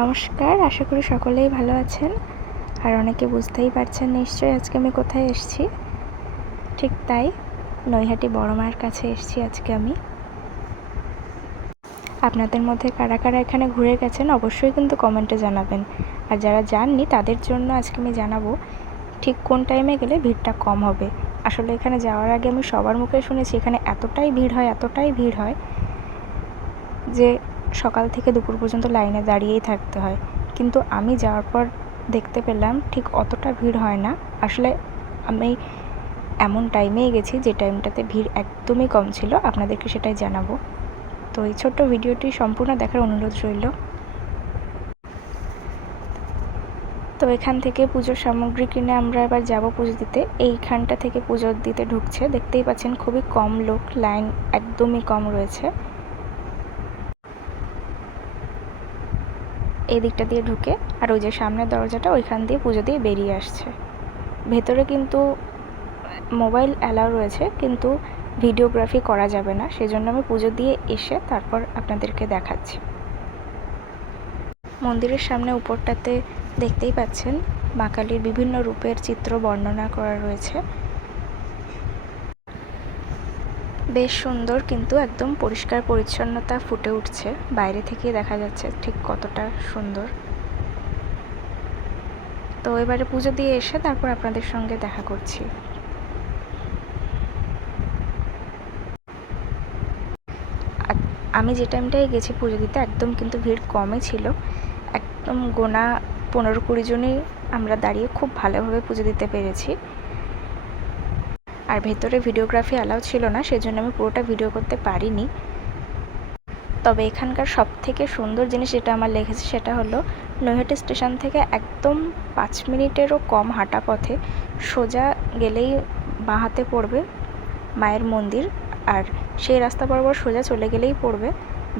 নমস্কার, আশা করি সকলেই ভালো আছেন। আর অনেকে বুঝতেই পারছেন নিশ্চয়ই আজকে আমি কোথায় এসেছি। ঠিক তাই নৈহাটি বড় মায়ের কাছে এসেছি আজকে আমি। আপনাদের মধ্যে কারা কারা এখানে ঘুরে গেছেন অবশ্যই কিন্তু কমেন্টে জানাবেন। আর যারা যাননি, তাদের জন্য আজকে আমি জানাব ঠিক কোন টাইমে গেলে ভিড়টা কম হবে। আসলে এখানে যাওয়ার আগে আমি সবার মুখে শুনেছি, এখানে এতটাই ভিড় হয়, এতটাই ভিড় হয় যে সকাল থেকে দুপুর পর্যন্ত লাইনে দাঁড়িয়েই থাকতে হয়। কিন্তু আমি যাওয়ার পর দেখতে পেলাম ঠিক অতটা ভিড় হয় না। আসলে আমি এমন টাইমেই গেছি যে টাইমটাতে ভিড় একদমই কম ছিল। আপনাদেরকে সেটাই জানাব। তো এই ছোট্ট ভিডিওটি সম্পূর্ণ দেখার অনুরোধ রইল। তো এখান থেকে পুজোর সামগ্রী কিনে আমরা এবার যাব পুজো দিতে। এইখানটা থেকে পুজো দিতে ঢুকছে। দেখতেই পাচ্ছেন খুবই কম লোক। লাইন একদমই কম রয়েছে। এই দিকটা দিয়ে ঢুকে আর ওই যে সামনের দরজাটা ওইখান দিয়ে পুজো দিয়ে বেরিয়ে আসছে। ভেতরে কিন্তু মোবাইল অ্যালাউ রয়েছে, কিন্তু ভিডিওগ্রাফি করা যাবে না। সেজন্য আমি পুজো দিয়ে এসে তারপর আপনাদেরকে দেখাচ্ছি। মন্দিরের সামনে উপরটাতে দেখতেই পাচ্ছেন মা কালীর বিভিন্ন রূপের চিত্র বর্ণনা করা রয়েছে। বেশ সুন্দর কিন্তু একদম পরিষ্কার পরিচ্ছন্নতা ফুটে উঠছে। বাইরে থেকে দেখা যাচ্ছে ঠিক কতটা সুন্দর। তো এবারে পুজো দিয়ে এসে তারপর আপনাদের সঙ্গে দেখা করছি। আমি যে টাইমটায় গেছি পুজো দিতে একদম কিন্তু ভিড় কমই ছিল। একদম গোনা পনেরো কুড়ি জনই আমরা দাঁড়িয়ে খুব ভালোভাবে পুজো দিতে পেরেছি। আর ভেতরে ভিডিওগ্রাফি অ্যালাউ ছিল না, সেজন্য আমি পুরোটা ভিডিও করতে পারিনি। তবে এখানকার সব থেকে সুন্দর জিনিস যেটা আমার লেগেছে সেটা হলো নৈহাটি স্টেশন থেকে একদম পাঁচ মিনিটেরও কম হাঁটা পথে সোজা গেলেই বাঁ হাতে পড়বে মায়ের মন্দির, আর সেই রাস্তা বরাবর সোজা চলে গেলেই পড়বে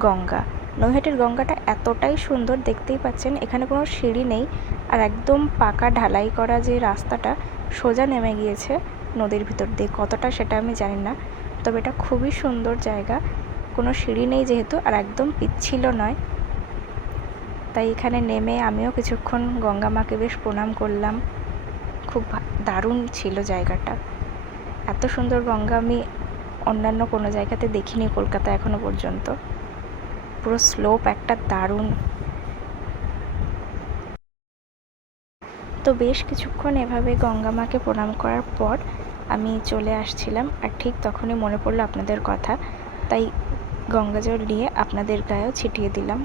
গঙ্গা। নৈহাটির গঙ্গাটা এতটাই সুন্দর দেখতেই পাচ্ছেন, এখানে কোনো সিঁড়ি নেই, আর একদম পাকা ঢালাই করা যে রাস্তাটা সোজা নেমে গিয়েছে। নদীর ভিতর দিয়ে কতটা সেটা আমি জানি না। তবে এটা খুবই সুন্দর জায়গা। কোনো সিঁড়ি নেই যেহেতু আর একদম পিচ্ছিল নয়। তাই এখানে নেমে আমিও কিছুক্ষণ গঙ্গা মাকে বেশ প্রণাম করলাম। খুব দারুণ ছিল জায়গাটা। এত সুন্দর গঙ্গা আমি অন্যান্য কোনো জায়গাতে দেখিনি কলকাতা এখনও পর্যন্ত। পুরো স্লোপ একটা দারুণ। তো বেশ কিছুক্ষণ এভাবে গঙ্গা মাকে প্রণাম করার পর আমি চলে আসছিলাম আর ঠিক তখনই মনে পড়ল আপনাদের কথা। তাই গঙ্গা জল নিয়ে আপনাদের গায়েও ছিটিয়ে দিলাম।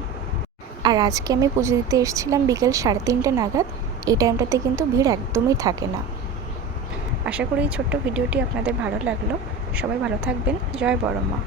আর আজকে আমি পুজো দিতে এসেছিলাম বিকেল সাড়ে তিনটে নাগাদ। এই টাইমটাতে কিন্তু ভিড় একদমই থাকে না। আশা করি এই ছোট্ট ভিডিওটি আপনাদের ভালো লাগল। সবাই ভালো থাকবেন। জয় বড় মা।